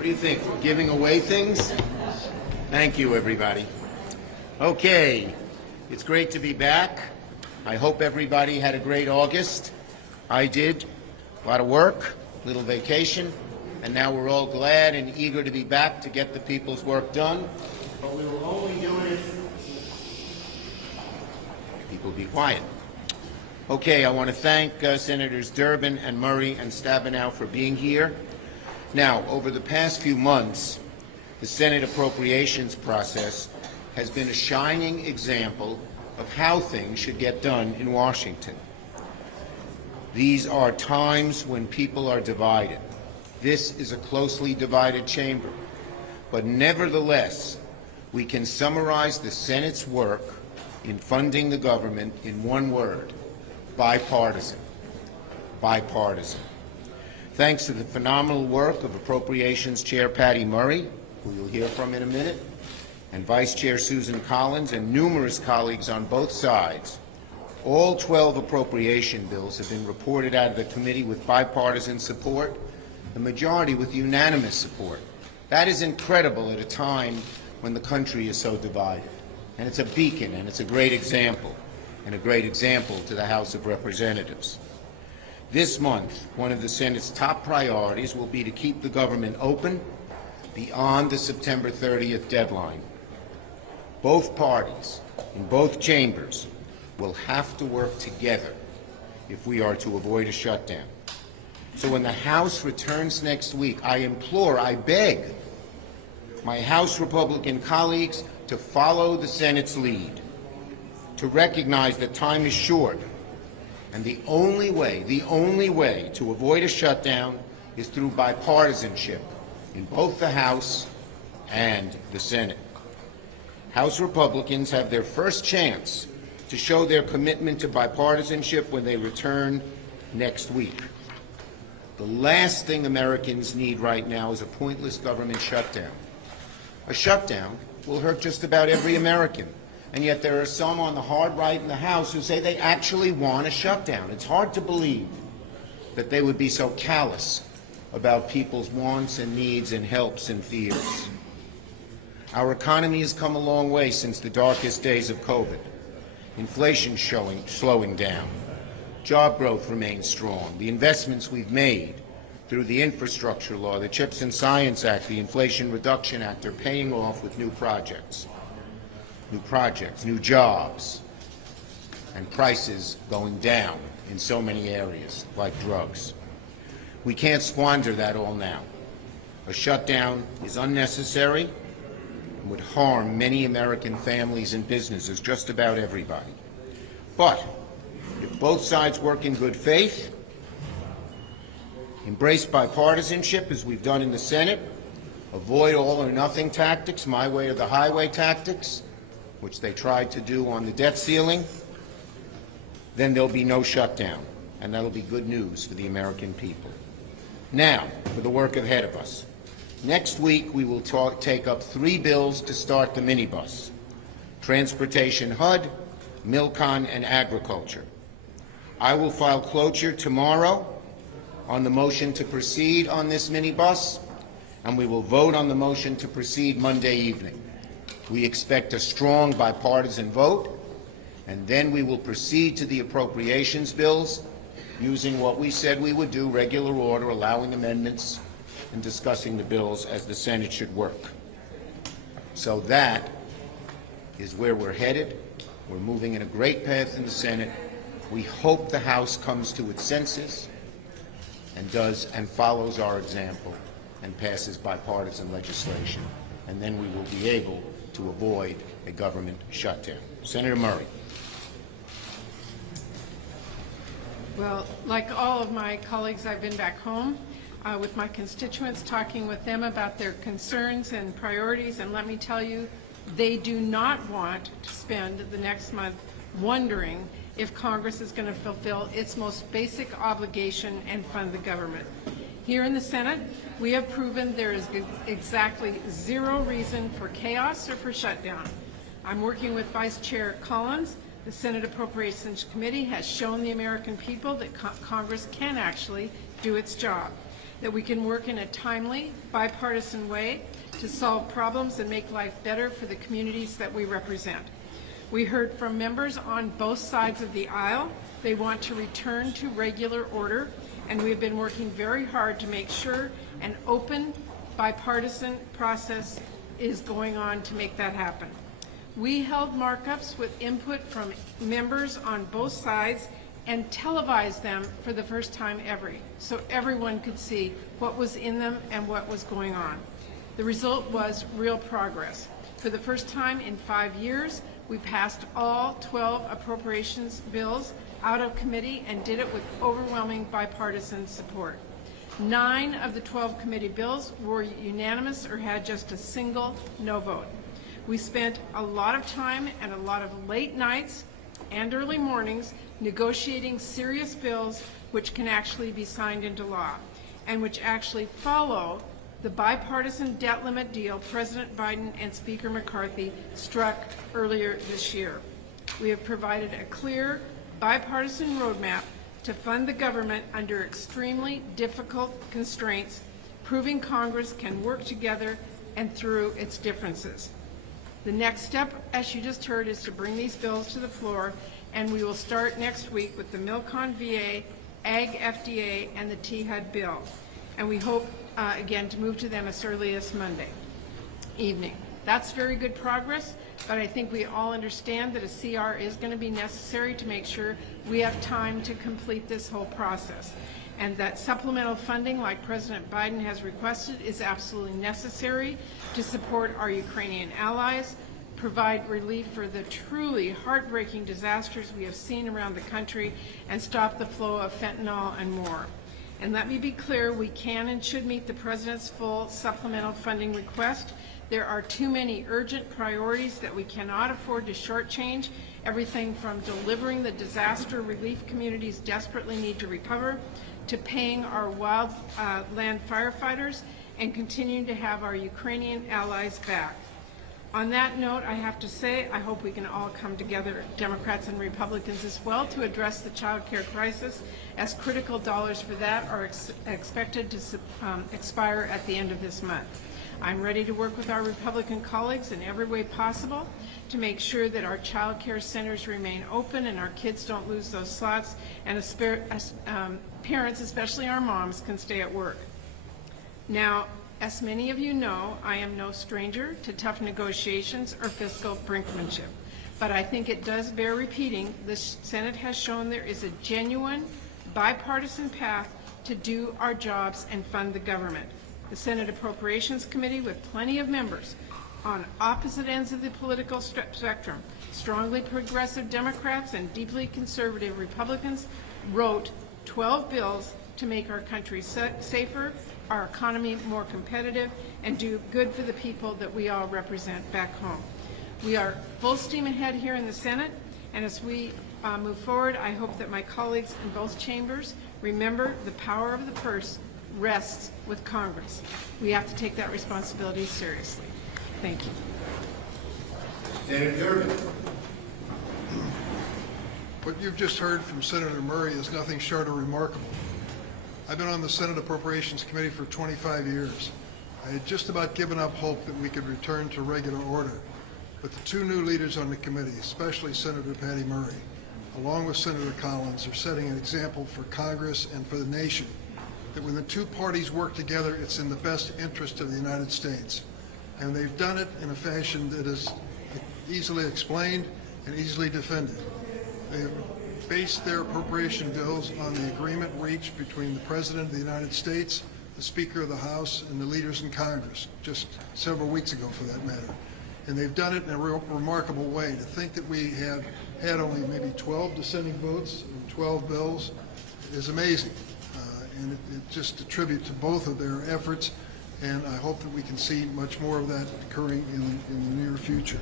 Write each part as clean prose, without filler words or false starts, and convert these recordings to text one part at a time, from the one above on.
What do you think? We're giving away things? Thank you, everybody. Okay, it's great to be back. I hope everybody had a great August. I did. A lot of work, little vacation, and now we're all glad and eager to be back to get the people's work done. But we will only do it if people be quiet. Okay, I want to thank Senators Durbin and Murray and Stabenow for being here. Now, over the past few months, the Senate Appropriations process has been a shining example of how things should get done in Washington. These are times when people are divided. This is a closely divided chamber. But nevertheless, we can summarize the Senate's work in funding the government in one word: bipartisan. Bipartisan. Thanks to the phenomenal work of Appropriations Chair Patty Murray, who you'll hear from in a minute, and Vice Chair Susan Collins, and numerous colleagues on both sides, all 12 appropriation bills have been reported out of the committee with bipartisan support, the majority with unanimous support. That is incredible at a time when the country is so divided. And it's a beacon, and it's a great example, and a great example to the House of Representatives. This month, one of the Senate's top priorities will be to keep the government open beyond the September 30th deadline. Both parties in both chambers will have to work together if we are to avoid a shutdown. So when the House returns next week, I implore, I beg my House Republican colleagues to follow the Senate's lead, to recognize that time is short, and the only way to avoid a shutdown is through bipartisanship in both the House and the Senate. House Republicans have their first chance to show their commitment to bipartisanship when they return next week. The last thing Americans need right now is a pointless government shutdown. A shutdown will hurt just about every American. And yet there are some on the hard right in the House who say they actually want a shutdown. It's hard to believe that they would be so callous about people's wants and needs and hopes and fears. Our economy has come a long way since the darkest days of COVID. Inflation slowing down. Job growth remains strong. The investments we've made through the infrastructure law, the CHIPS and Science Act, the Inflation Reduction Act are paying off with new projects, new jobs, and prices going down in so many areas, like drugs. We can't squander that all now. A shutdown is unnecessary and would harm many American families and businesses, just about everybody. But if both sides work in good faith, embrace bipartisanship as we've done in the Senate, avoid all or nothing tactics, my way or the highway tactics, which they tried to do on the debt ceiling, then there'll be no shutdown, and that'll be good news for the American people. Now, for the work ahead of us. Next week, we will take up 3 bills to start the minibus: Transportation HUD, Milcon, and Agriculture. I will file cloture tomorrow on the motion to proceed on this minibus, and we will vote on the motion to proceed Monday evening. We expect a strong bipartisan vote, and then we will proceed to the appropriations bills using what we said we would do, regular order, allowing amendments and discussing the bills as the Senate should work. So that is where we're headed. We're moving in a great path in the Senate. We hope the House comes to its senses and follows our example and passes bipartisan legislation, and then we will be able to avoid a government shutdown. Senator Murray. Well, like all of my colleagues, I've been back home with my constituents, talking with them about their concerns and priorities, and let me tell you, they do not want to spend the next month wondering if Congress is going to fulfill its most basic obligation and fund the government. Here in the Senate, we have proven there is exactly zero reason for chaos or for shutdown. I'm working with Vice Chair Collins. The Senate Appropriations Committee has shown the American people that Congress can actually do its job. that we can work in a timely, bipartisan way to solve problems and make life better for the communities that we represent. We heard from members on both sides of the aisle. They want to return to regular order, and we have been working very hard to make sure an open, bipartisan process is going on to make that happen. We held markups with input from members on both sides and televised them for the first time ever, so everyone could see what was in them and what was going on. The result was real progress. For the first time in 5 years, we passed all 12 appropriations bills out of committee and did it with overwhelming bipartisan support. 9 of the 12 committee bills were unanimous or had just a single no vote. We spent a lot of time and a lot of late nights and early mornings negotiating serious bills which can actually be signed into law and which actually follow the bipartisan debt limit deal President Biden and Speaker McCarthy struck earlier this year. We have provided a clear bipartisan roadmap to fund the government under extremely difficult constraints, proving Congress can work together and through its differences. The next step, as you just heard, is to bring these bills to the floor, and we will start next week with the MilCon VA, Ag FDA, and the THUD bill. And we hope, again, to move to them as early as Monday evening. That's very good progress, but I think we all understand that a CR is going to be necessary to make sure we have time to complete this whole process. And that supplemental funding, like President Biden has requested, is absolutely necessary to support our Ukrainian allies, provide relief for the truly heartbreaking disasters we have seen around the country, and stop the flow of fentanyl and more. And let me be clear, we can and should meet the President's full supplemental funding request. There are too many urgent priorities that we cannot afford to shortchange, everything from delivering the disaster relief communities desperately need to recover, to paying our wildland firefighters, and continuing to have our Ukrainian allies back. On that note, I have to say, I hope we can all come together, Democrats and Republicans as well, to address the child care crisis, as critical dollars for that are expected to expire at the end of this month. I'm ready to work with our Republican colleagues in every way possible to make sure that our child care centers remain open and our kids don't lose those slots, and parents, especially our moms, can stay at work. Now, as many of you know, I am no stranger to tough negotiations or fiscal brinkmanship, but I think it does bear repeating. The Senate has shown there is a genuine bipartisan path to do our jobs and fund the government. The Senate Appropriations Committee, with plenty of members on opposite ends of the political spectrum, strongly progressive Democrats and deeply conservative Republicans, wrote 12 bills to make our country safer, our economy more competitive, and do good for the people that we all represent back home. We are full steam ahead here in the Senate, and as we move forward, I hope that my colleagues in both chambers remember the power of the purse rests with Congress. We have to take that responsibility seriously. Thank you. Senator Durbin. What you've just heard from Senator Murray is nothing short of remarkable. I've been on the Senate Appropriations Committee for 25 years. I had just about given up hope that we could return to regular order. But the two new leaders on the committee, especially Senator Patty Murray, along with Senator Collins, are setting an example for Congress and for the nation that when the two parties work together, it's in the best interest of the United States. And they've done it in a fashion that is easily explained and easily defended. They've based their appropriation bills on the agreement reached between the President of the United States, the Speaker of the House, and the leaders in Congress, just several weeks ago for that matter. And they've done it in a remarkable way. To think that we have had only maybe 12 dissenting votes and 12 bills is amazing. And it's just a tribute to both of their efforts, and I hope that we can see much more of that occurring in the near future.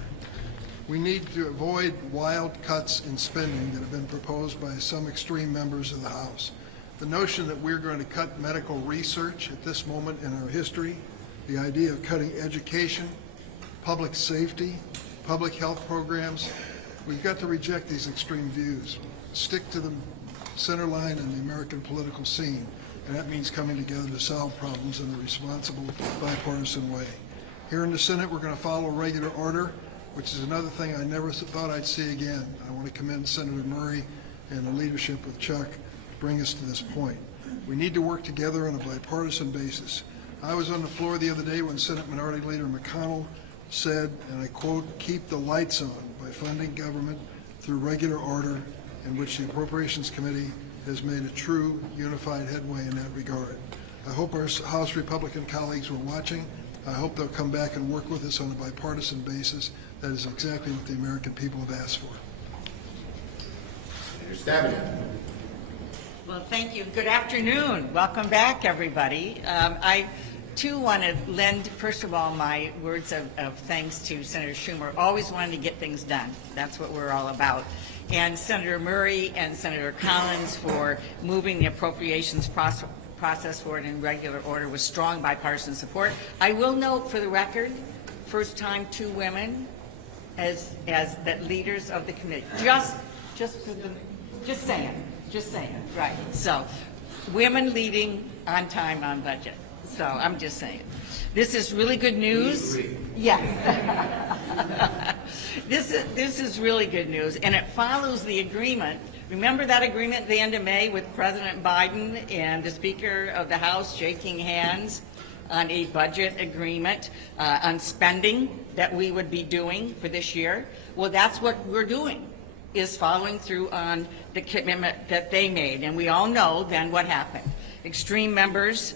We need to avoid wild cuts in spending that have been proposed by some extreme members of the House. The notion that we're going to cut medical research at this moment in our history, the idea of cutting education, public safety, public health programs, we've got to reject these extreme views. Stick to the center line in the American political scene and that means coming together to solve problems in a responsible, bipartisan way. Here in the Senate, we're going to follow regular order, which is another thing I never thought I'd see again. I want to commend Senator Murray and the leadership with Chuck to bring us to this point. We need to work together on a bipartisan basis. I was on the floor the other day when Senate Minority Leader McConnell said, and I quote, "Keep the lights on by funding government through regular order," in which the Appropriations Committee has made a true unified headway in that regard. I hope our House Republican colleagues were watching. I hope they'll come back and work with us on a bipartisan basis. That is exactly what the American people have asked for. Senator Stabenow. Well, thank you. Good afternoon. Welcome back, everybody. I, too, want to lend, first of all, my words of thanks to Senator Schumer. Always wanted to get things done. That's what we're all about. And Senator Murray and Senator Collins for moving the appropriations process forward in regular order with strong bipartisan support. I will note, for the record, first time 2 women as the leaders of the committee. Just saying, right. So, women leading on time, on budget. So, I'm just saying. This is really good news. Yeah. This is really good news, and it follows the agreement. Remember that agreement at the end of May with President Biden and the Speaker of the House shaking hands on a budget agreement on spending that we would be doing for this year? Well, that's what we're doing, is following through on the commitment that they made. And we all know then what happened. Extreme members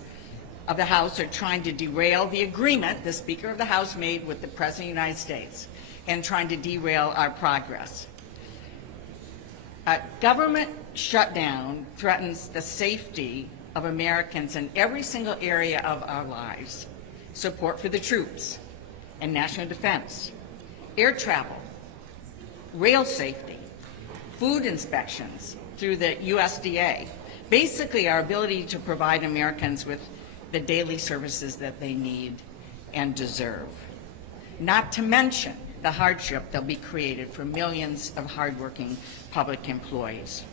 of the House are trying to derail the agreement the Speaker of the House made with the President of the United States and trying to derail our progress. Government shutdown threatens the safety of Americans in every single area of our lives. Support for the troops and national defense, air travel, rail safety, food inspections through the USDA, basically our ability to provide Americans with the daily services that they need and deserve. Not to mention the hardship that'll be created for millions of hardworking public employees.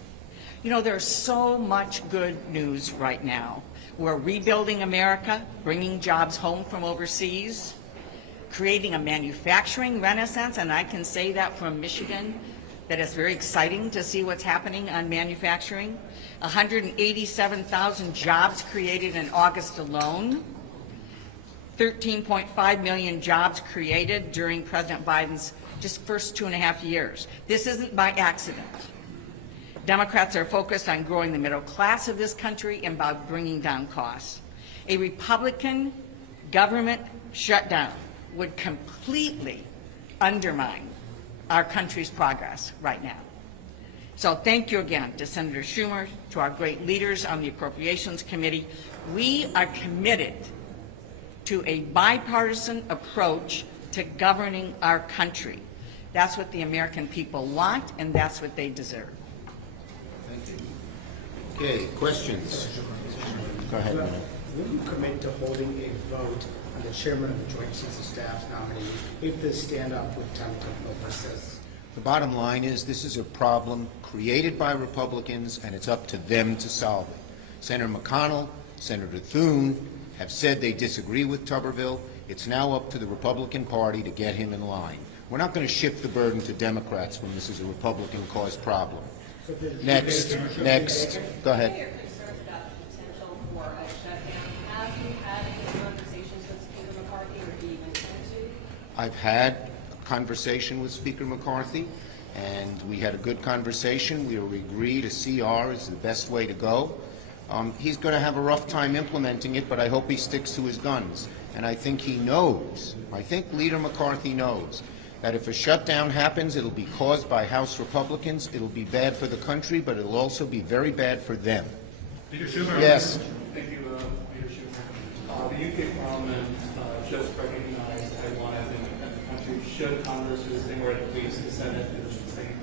You know, there's so much good news right now. We're rebuilding America, bringing jobs home from overseas, creating a manufacturing renaissance, and I can say that from Michigan, that it's very exciting to see what's happening on manufacturing. 187,000 jobs created in August alone. 13.5 million jobs created during President Biden's just first 2.5 years. This isn't by accident. Democrats are focused on growing the middle class of this country and by bringing down costs. A Republican government shutdown would completely undermine our country's progress right now. So thank you again to Senator Schumer, to our great leaders on the Appropriations Committee. We are committed to a bipartisan approach to governing our country. That's what the American people want, and that's what they deserve. Thank you. Okay, questions? Go ahead. Will you commit to holding a vote on the chairman of the Joint Chiefs of Staff's nominee if the standoff with Temple persists? The bottom line is this is a problem created by Republicans, and it's up to them to solve it. Senator McConnell, Senator Thune have said they disagree with Tuberville. It's now up to the Republican Party to get him in line. We're not going to shift the burden to Democrats when this is a Republican-caused problem. Next. Go ahead. I've had a conversation with Speaker McCarthy, and we had a good conversation. We agreed a CR is the best way to go. He's going to have a rough time implementing it, but I hope he sticks to his guns. And I think he knows, I think Leader McCarthy knows, that if a shutdown happens, it'll be caused by House Republicans. It'll be bad for the country, but it'll also be very bad for them. Leader Schumer. Yes. Thank you, Leader Schumer. The UK Parliament just recognized Taiwan as an independent country. Should Congress do the same, or at least the Senate do the same?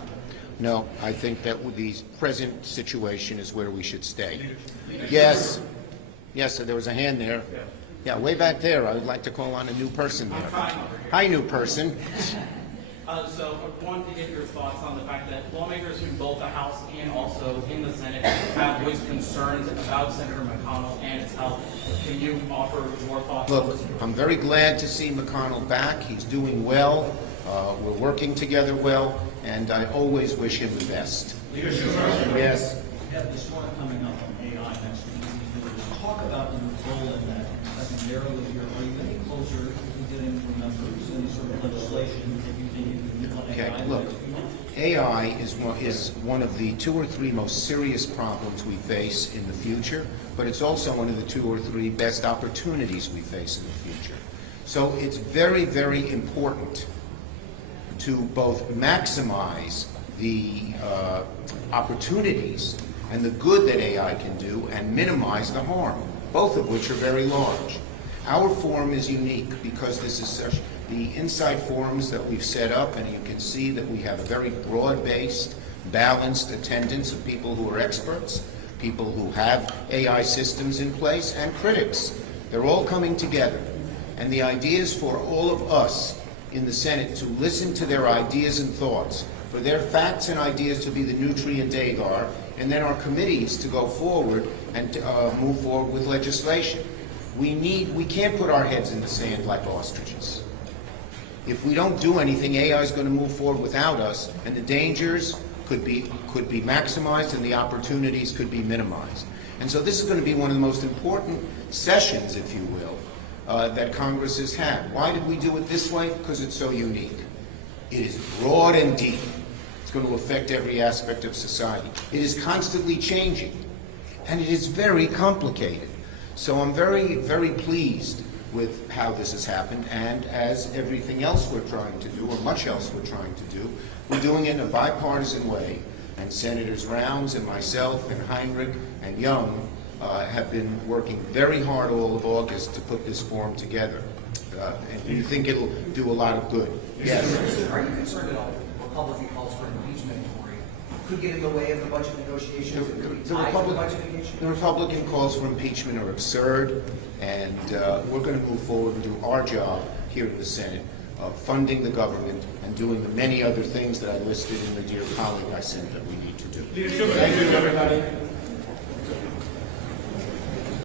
No, I think that with the present situation is where we should stay. Yes. Yes, there was a hand there. Yeah, way back there. I would like to call on a new person there. Hi, new person. So I wanted to get your thoughts on the fact that lawmakers in both the House and also in the Senate have voiced concerns about Senator McConnell and his health. Can you offer your thoughts on Look, this? I'm very glad to see McConnell back. He's doing well. We're working together well, and I always wish him the best. Yes. We have this one coming up on AI next week. Talk about your role in that. Secondarily, are you any closer to getting members any sort of legislation that you think you can do on AI? Okay, look, AI is one of the 2 or 3 most serious problems we face in the future, but it's also one of the 2 or 3 best opportunities we face in the future. So it's very, very important to both maximize the opportunities and the good that AI can do and minimize the harm, both of which are very large. Our forum is unique because this is such the inside forums that we've set up, and you can see that we have a very broad-based, balanced attendance of people who are experts, people who have AI systems in place, and critics. They're all coming together. And the idea is for all of us in the Senate to listen to their ideas and thoughts, for their facts and ideas to be the nutrient they are, and then our committees to go forward and move forward with legislation. We can't put our heads in the sand like ostriches. If we don't do anything, AI is going to move forward without us, and the dangers could be maximized and the opportunities could be minimized. And so this is going to be one of the most important sessions, if you will, that Congress has had. Why did we do it this way? Because it's so unique. It is broad and deep. It's going to affect every aspect of society. It is constantly changing, and it is very complicated. So I'm very, very pleased with how this has happened, and as everything else we're trying to do, or much else we're trying to do, we're doing it in a bipartisan way, and Senators Rounds and myself and Heinrich and Young have been working very hard all of August to put this forum together, and we think it'll do a lot of good. Yes. Are you concerned at all that Republican calls for impeachment could get in the way of the budget negotiations and really tie to the budget negotiations? The Republican calls for impeachment are absurd, and we're going to move forward and do our job here in the Senate of funding the government and doing the many other things that I listed in the dear colleague I sent that we need to do. Thank you, everybody.